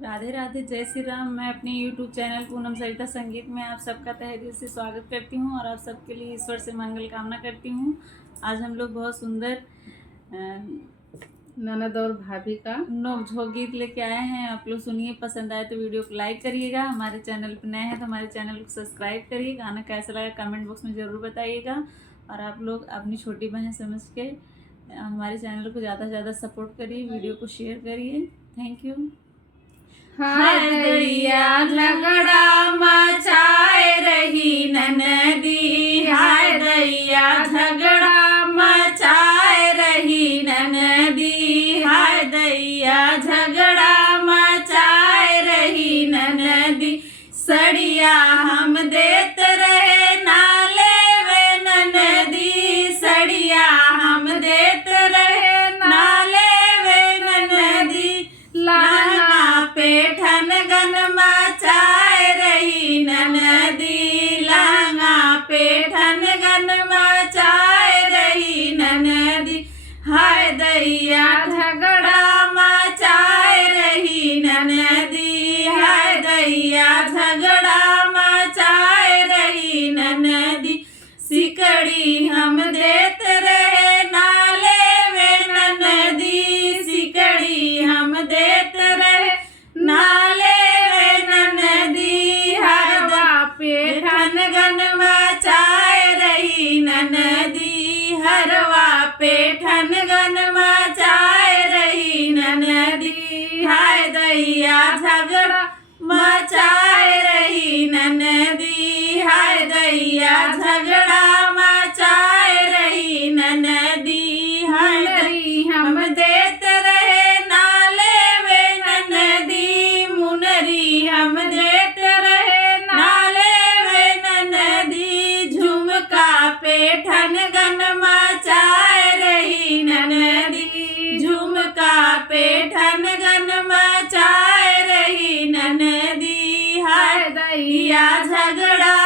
राधे राधे, जय श्री राम। मैं अपने YouTube चैनल पूनम सरिता संगीत में आप सबका तहे दिल से स्वागत करती हूँ और आप सबके लिए ईश्वर से मंगल कामना करती हूँ। आज हम लोग बहुत सुंदर ननद और भाभी का नोक-झोंक गीत लेके आए हैं। आप लोग सुनिए, पसंद आए तो वीडियो को लाइक करिएगा। हमारे चैनल पर नए हैं तो हमारे चैनल को सब्सक्राइब करिए। गाना कैसा लगा कमेंट बॉक्स में ज़रूर बताइएगा। और आप लोग अपनी छोटी बहन समझ के हमारे चैनल को ज़्यादा से ज़्यादा सपोर्ट करिए, वीडियो को शेयर करिए। Thank you. हाय दैया झगड़ा मचाए रही ननदी, हाय दैया झगड़ा मचाए रही ननदी, हाय दैया झगड़ा मचाए रही ननदी। सड़िया हम देत रहे ना लेवे ननदी, सड़िया हम देत रहे ना लेवे ननदी। लहंगा पेठन गन मचाए रही ननदी, लहंगा पेठन गन मचाए रही ननदी। हाय दैया झगड़ा मचाए रही ननदी, हाय दैया झगड़ा मचाए रही ननदी। सिकड़ी हम देत रहे ना लेवे ननदी, सिकड़ी हम देत रहे ना लेवे ननदी। हरवा पेठन गन मचाए रही ननदी, हरवा पेठन गन मचाए रही ननदी। हाय दैया झगड़ा मचाए रही ननदी, हाय दैया झगड़ा मचाए रही ननदी। हनरी हम देत रहे ना लेवे ननदी, मुनरी हम देत रहे ना लेवे ननदी। झुमका पेठन गन मचाए रही ननदी, झुमका पेठन गन मचाए रही ननदी। हाय दैया झगड़ा